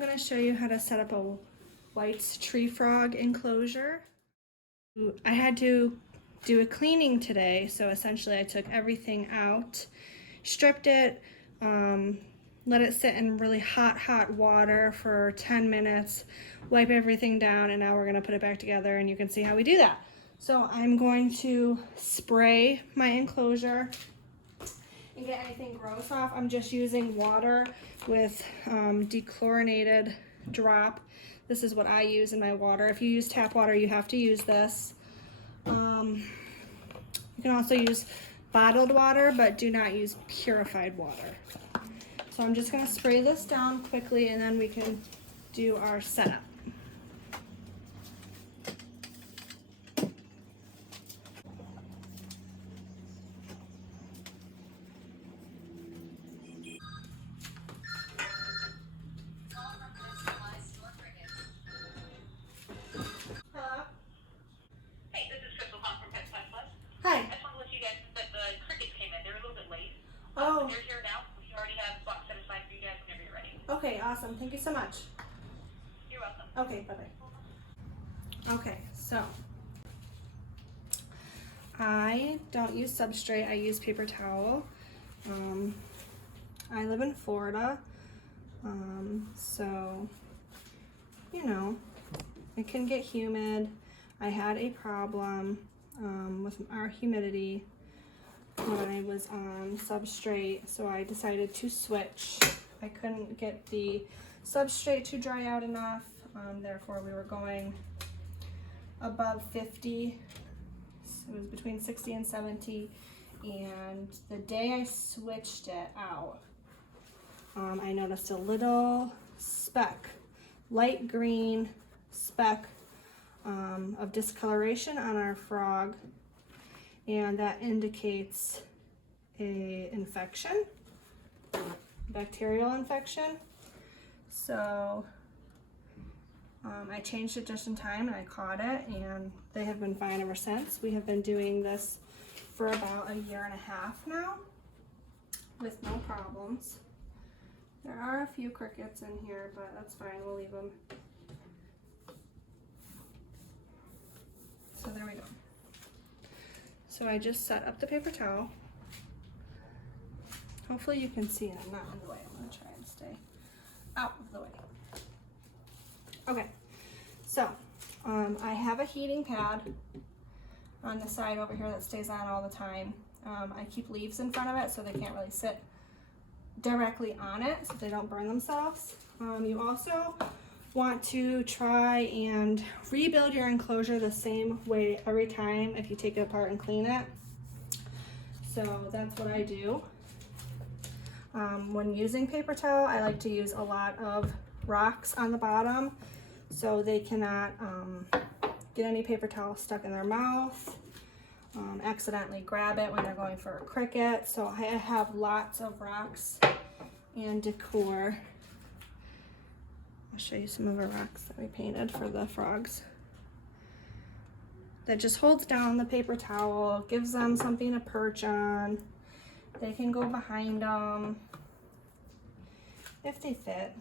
I'm going to show you how to set up a White's tree frog enclosure. I had to do a cleaning today, so essentially I took everything out, stripped it, let it sit in really hot water for 10 minutes, wipe everything down, and now we're going to put it back together and you can see how we do that. So I'm going to spray my enclosure and get anything gross off. I'm just using water with dechlorinated drop. This is what I use in my water. If you use tap water, you have to use this. You can also use bottled water, but do not use purified water. So I'm just going to spray this down quickly and then we can do our setup. Hi. I just want to let you guys know that the crickets came in. They're a little bit late. Oh. They're here now. We already have spots set aside for you guys whenever you're ready. Okay, awesome. Thank you so much. You're welcome. Okay, bye-bye. Okay, so I don't use substrate. I use paper towel. I live in Florida, so, you know, it can get humid. I had a problem with our humidity when I was on substrate, so I decided to switch. I couldn't get the substrate to dry out enough, therefore we were going above 50. It was between 60 and 70, and the day I switched it out, I noticed a little speck, light green speck of discoloration on our frog, and that indicates a infection, bacterial infection. So I changed it just in time and I caught it, and they have been fine ever since. We have been doing this for about a year and a half now with no problems. There are a few crickets in here, but that's fine, we'll leave them. So there we go. So I just set up the paper towel. Hopefully you can see it, I'm not in the way. I'm gonna try and stay out of the way. Okay, so I have a heating pad on the side over here that stays on all the time. I keep leaves in front of it so they can't really sit directly on it so they don't burn themselves. You also want to try and rebuild your enclosure the same way every time if you take it apart and clean it. So that's what I do. When using paper towel, I like to use a lot of rocks on the bottom so they cannot get any paper towel stuck in their mouth, accidentally grab it when they're going for a cricket. So I have lots of rocks and decor. I'll show you some of our rocks that we painted for the frogs. That just holds down the paper towel, gives them something to perch on. They can go behind them if they fit.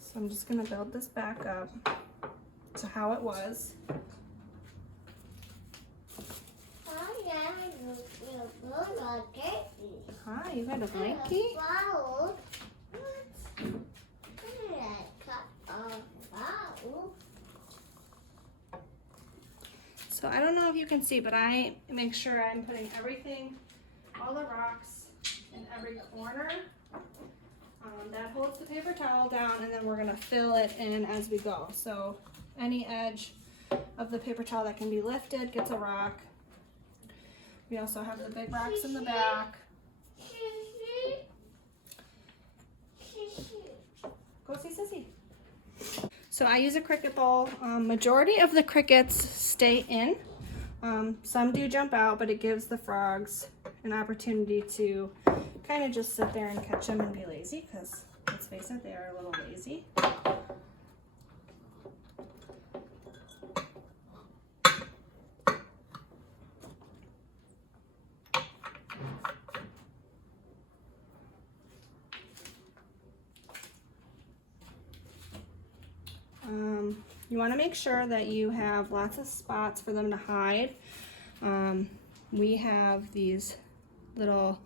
So I'm just gonna build this back up to how it was. Hi, you got a blankie? So I don't know if you can see, but I make sure I'm putting everything, all the rocks in every corner. That holds the paper towel down, and then we're gonna fill it in as we go. So any edge of the paper towel that can be lifted gets a rock. We also have the big rocks in the back. Go see Sissy. So I use a cricket bowl. Majority of the crickets stay in. Some do jump out, but it gives the frogs an opportunity to kind of just sit there and catch them and be lazy, because let's face it, they are a little lazy. you want to make sure that you have lots of spots for them to hide. We have these little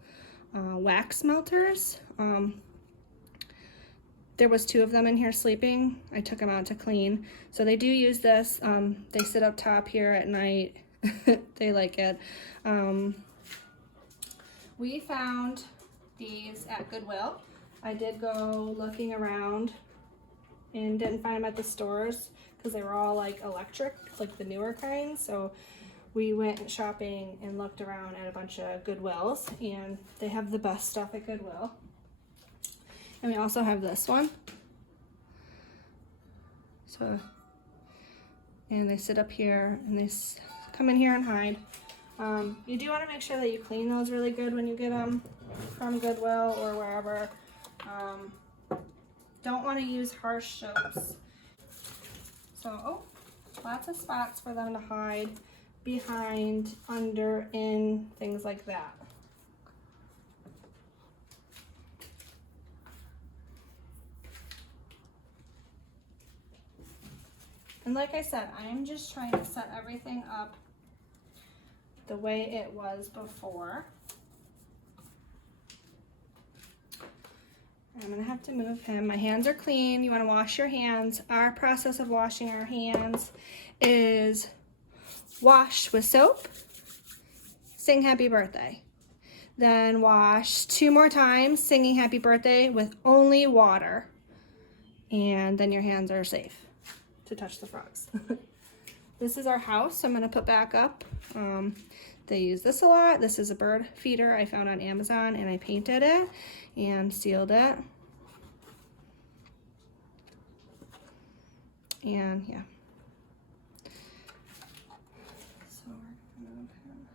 wax melters. There was 2 of them in here sleeping. I took them out to clean. So they do use this. They sit up top here at night. They like it. We found these at Goodwill. I did go looking around and didn't find them at the stores because they were all like electric, like the newer kinds. So we went shopping and looked around at a bunch of Goodwills, and they have the best stuff at Goodwill. And we also have this one. So, and they sit up here and they come in here and hide. You do want to make sure that you clean those really good when you get them from Goodwill or wherever. Don't want to use harsh soaps. So, lots of spots for them to hide behind, under, in, things like that. And like I said, I'm just trying to set everything up the way it was before. I'm gonna have to move him. My hands are clean. You wanna wash your hands. Our process of washing our hands is wash with soap, sing happy birthday. Then wash 2 more times, singing happy birthday with only water. And then your hands are safe to touch the frogs. This is our house, so I'm gonna put back up. They use this a lot. This is a bird feeder I found on Amazon, and I painted it and sealed it. And yeah. So we're gonna move him.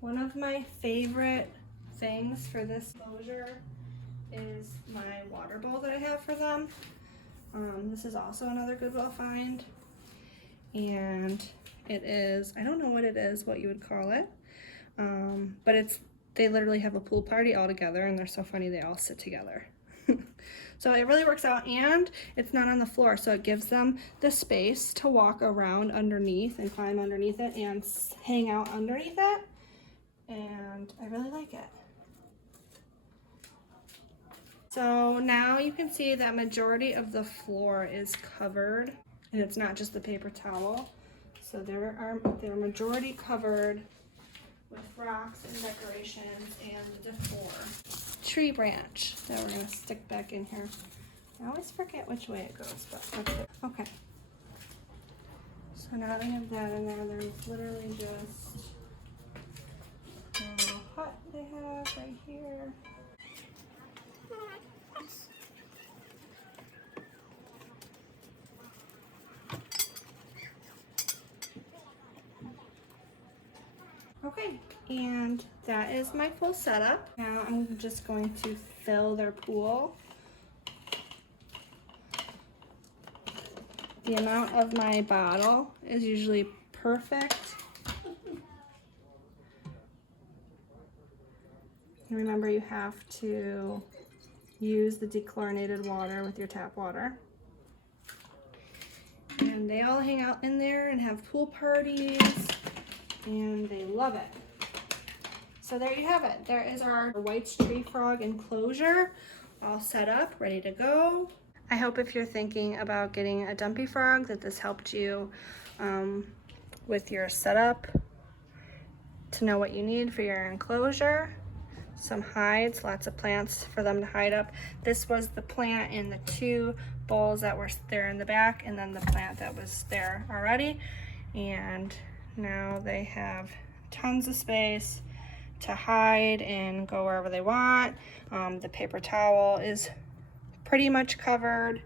One of my favorite things for this enclosure is my water bowl that I have for them. This is also another Goodwill find, and it is, I don't know what it is, what you would call it, but they literally have a pool party all together, and they're so funny, they all sit together. So it really works out, and it's not on the floor, so it gives them the space to walk around underneath and climb underneath it and hang out underneath it. And I really like it. So now you can see that majority of the floor is covered, and it's not just the paper towel. So they're majority covered with rocks and decorations and the decor. Tree branch that we're gonna stick back in here. I always forget which way it goes, but that's it. Okay. So now they have that in there. There's literally just a little hut they have right here. Okay, and that is my full setup. Now I'm just going to fill their pool. The amount of my bottle is usually perfect. And remember, you have to use the dechlorinated water with your tap water. And they all hang out in there and have pool parties, and they love it. So there you have it. There is our White's tree frog enclosure all set up, ready to go. I hope if you're thinking about getting a dumpy frog that this helped you with your setup to know what you need for your enclosure. Some hides, lots of plants for them to hide up. This was the plant in the 2 bowls that were there in the back, and then the plant that was there already. And now they have tons of space to hide and go wherever they want. The paper towel is pretty much covered.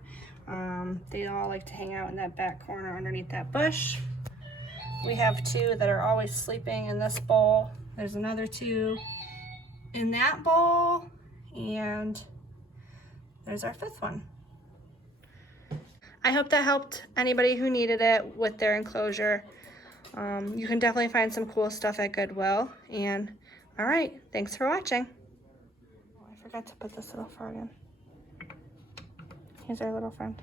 They all like to hang out in that back corner underneath that bush. We have 2 that are always sleeping in this bowl. There's another 2 in that bowl, and there's our 5th one. I hope that helped anybody who needed it with their enclosure. You can definitely find some cool stuff at Goodwill. And all right, thanks for watching. Oh, I forgot to put this little frog in. Here's our little friend.